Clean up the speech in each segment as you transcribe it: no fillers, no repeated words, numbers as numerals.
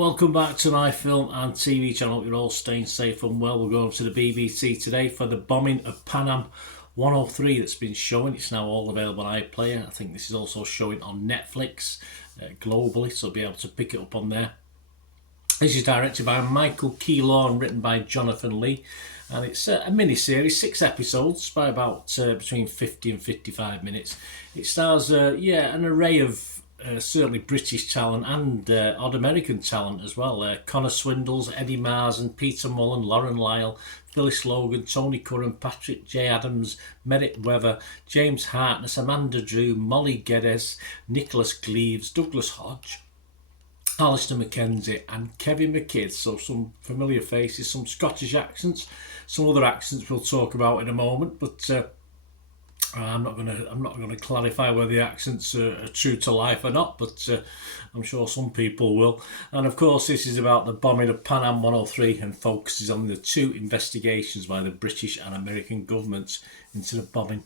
welcome back to my film and TV channel. Hope you're all staying safe and well. We're going to the BBC today for the bombing of Pan Am 103 that's been showing. It's now all available on iPlayer. I think this is also showing on Netflix globally, so you'll be able to pick it up on there. This is directed by Michael Keelaw and written by Jonathan Lee. And it's a mini-series, 6 episodes, by about between 50 and 55 minutes. It stars an array of certainly British talent and odd American talent as well. Connor Swindles, Eddie Mars and Peter Mullen, Lauren Lyle, Phyllis Logan, Tony Curran, Patrick J. Adams, Merritt Weather, James Hartness, Amanda Drew, Molly Geddes, Nicholas Cleves, Douglas Hodge, Alistair Mackenzie and Kevin McKidd. So some familiar faces, some Scottish accents, some other accents we'll talk about in a moment, but I'm not going to clarify whether the accents are true to life or not, but I'm sure some people will. And of course, this is about the bombing of Pan Am 103 and focuses on the 2 investigations by the British and American governments into the bombing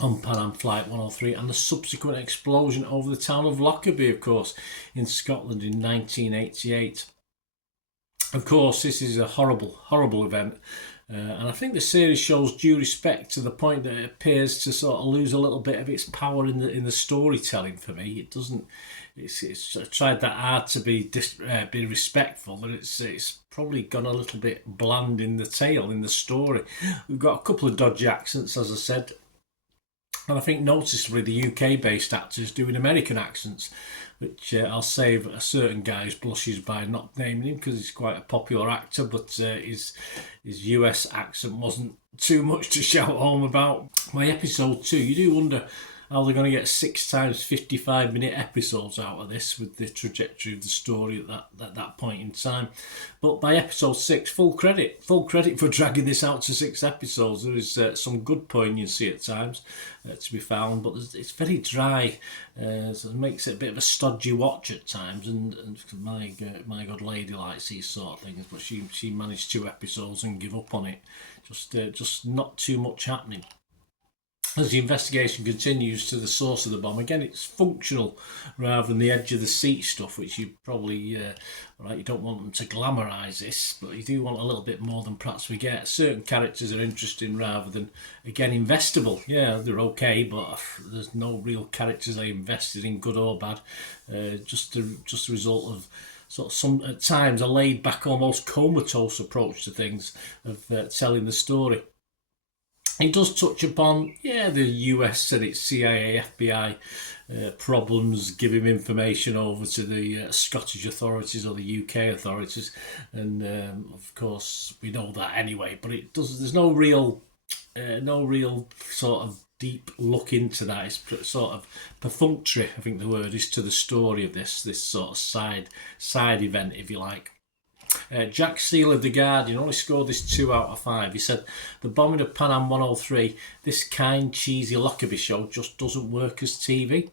on Pan Am Flight 103 and the subsequent explosion over the town of Lockerbie, of course, in Scotland in 1988. Of course, this is a horrible, horrible event. And I think the series shows due respect to the point that it appears to sort of lose a little bit of its power in the storytelling. For me, it doesn't. It's tried that hard to be respectful, but it's probably gone a little bit bland in the tale, in the story. We've got a couple of dodgy accents, as I said. And I think noticeably the UK-based actors doing American accents, which I'll save a certain guy's blushes by not naming him because he's quite a popular actor, but his US accent wasn't too much to shout home about. By episode 2, you do wonder how they're going to get 6 times 55-minute episodes out of this with the trajectory of the story at that point in time. But by episode 6, full credit for dragging this out to 6 episodes. There is some good poignancy at times to be found, but it's very dry, so it makes it a bit of a stodgy watch at times. And my good lady likes these sort of things, but she managed 2 episodes and give up on it. Just not too much happening. As the investigation continues to the source of the bomb, again, it's functional rather than the edge of the seat stuff, which you probably, you don't want them to glamorise this, but you do want a little bit more than perhaps we get. Certain characters are interesting rather than, again, investable. Yeah, they're okay, but there's no real characters I invested in, good or bad. Just a result of sort of some, at times, a laid-back, almost comatose approach to things of telling the story. It does touch upon, the US and its CIA, FBI problems, giving information over to the Scottish authorities or the UK authorities, and of course we know that anyway. But it does. There's no real sort of deep look into that. It's sort of perfunctory, I think the word is, to the story of this sort of side event, if you like. Jack Steele of The Guardian only scored this 2 out of 5. He said, the bombing of Pan Am 103, this kind, cheesy Lockerbie show just doesn't work as TV.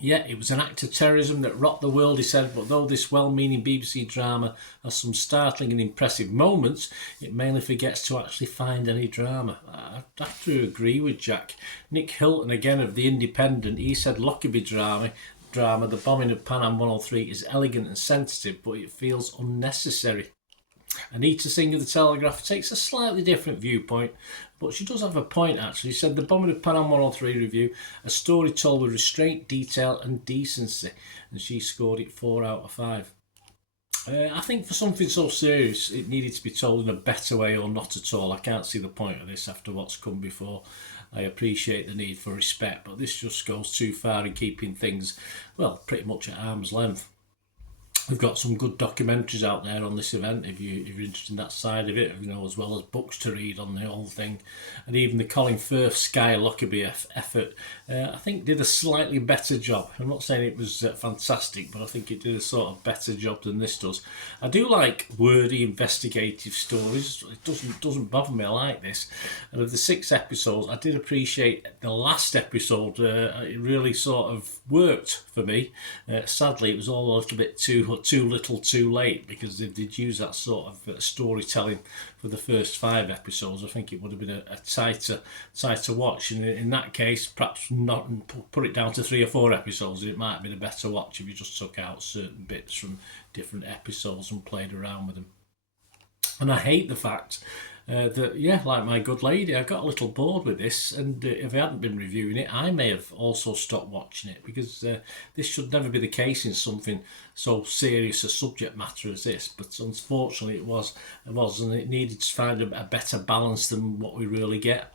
Yeah, it was an act of terrorism that rocked the world, he said, but though this well-meaning BBC drama has some startling and impressive moments, it mainly forgets to actually find any drama. I have to agree with Jack. Nick Hilton, again of The Independent, he said Lockerbie drama, the bombing of Pan Am 103 is elegant and sensitive, but it feels unnecessary. Anita Singh of The Telegraph takes a slightly different viewpoint, but she does have a point actually. She said the bombing of Pan Am 103 review, a story told with restraint, detail and decency, and she scored it 4 out of 5. I think for something so serious, it needed to be told in a better way or not at all. I can't see the point of this after what's come before. I appreciate the need for respect, but this just goes too far in keeping things, well, pretty much at arm's length. We've got some good documentaries out there on this event if you're interested in that side of it, as well as books to read on the whole thing. And even the Colin Firth Sky Lockerbie effort, I think did a slightly better job. I'm not saying it was fantastic, but I think it did a sort of better job than this does. I do like wordy investigative stories. It doesn't bother me. I like this. And of the 6 episodes, I did appreciate the last episode. It really sort of worked for me. Sadly, it was all a little bit too but too little too late, because if they'd used that sort of storytelling for the first 5 episodes, I think it would have been a tighter watch. And in that case, perhaps not put it down to 3 or 4 episodes. It might have been a better watch if you just took out certain bits from different episodes and played around with them. And I hate the fact that, yeah, like my good lady, I got a little bored with this, and if I hadn't been reviewing it, I may have also stopped watching it, because this should never be the case in something so serious a subject matter as this. But unfortunately it was, and it needed to find a better balance than what we really get.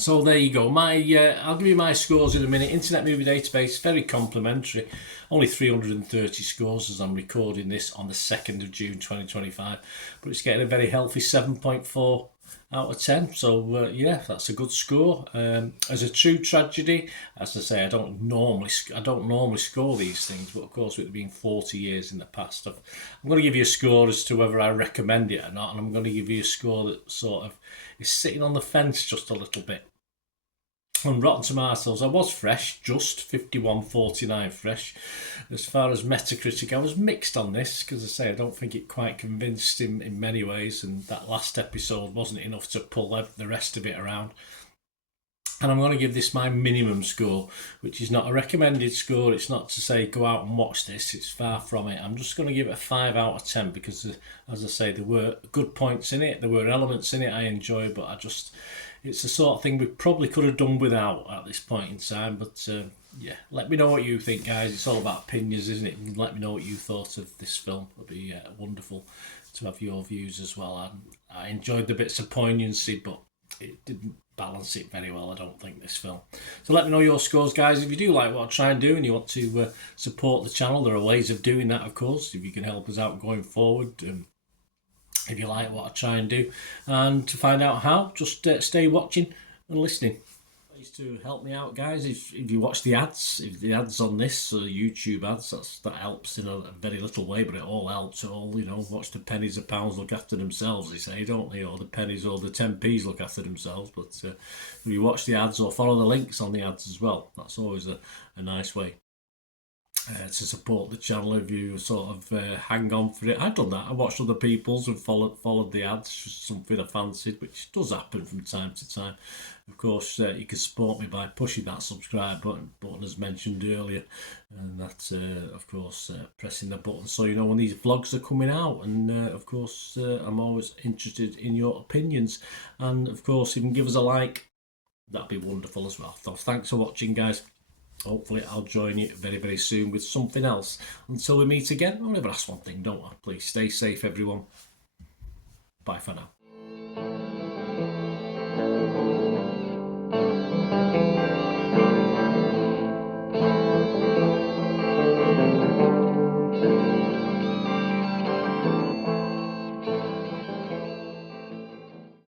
So there you go. I'll give you my scores in a minute. Internet Movie Database, very complimentary. Only 330 scores as I'm recording this on the 2nd of June 2025. But it's getting a very healthy 7.4 out of 10. So yeah, that's a good score. As a true tragedy, as I say, I don't normally score these things, but of course with it being 40 years in the past, I'm going to give you a score as to whether I recommend it or not, and I'm going to give you a score that sort of is sitting on the fence just a little bit. On Rotten Tomatoes, I was fresh, just 51.49 fresh. As far as Metacritic, I was mixed on this, because I say I don't think it quite convinced in many ways, and that last episode wasn't enough to pull the rest of it around. And I'm going to give this my minimum score, which is not a recommended score. It's not to say go out and watch this. It's far from it. I'm just going to give it a 5 out of 10 because, as I say, there were good points in it. There were elements in it I enjoyed, but it's the sort of thing we probably could have done without at this point in time. But yeah, let me know what you think, guys. It's all about opinions, isn't it? And let me know what you thought of this film. It'll be wonderful to have your views as well. I enjoyed the bits of poignancy, but it didn't balance it very well, I don't think, this film. So let me know your scores, guys. If you do like what I try and do and you want to support the channel, there are ways of doing that, of course, if you can help us out going forward. If you like what I try and do, and to find out how, just stay watching and listening. Ways to help me out, guys. If you watch the ads, if the ads on this YouTube ads, that helps in a very little way, but it all helps. It all, watch the pennies and pounds look after themselves, they say, don't they? Or the pennies or the 10p's look after themselves. But if you watch the ads or follow the links on the ads as well, that's always a nice way to support the channel. If you sort of hang on for it, I've done that. I watched other people's and followed the ads, just something I fancied, which does happen from time to time. Of course, you can support me by pushing that subscribe button as mentioned earlier, and that's of course pressing the button so you know when these vlogs are coming out. And of course I'm always interested in your opinions, and of course you can give us a like, that'd be wonderful as well. So thanks for watching, guys. Hopefully I'll join you very, very soon with something else. Until we meet again, I'll never ask one thing, don't I? Please stay safe, everyone. Bye for now.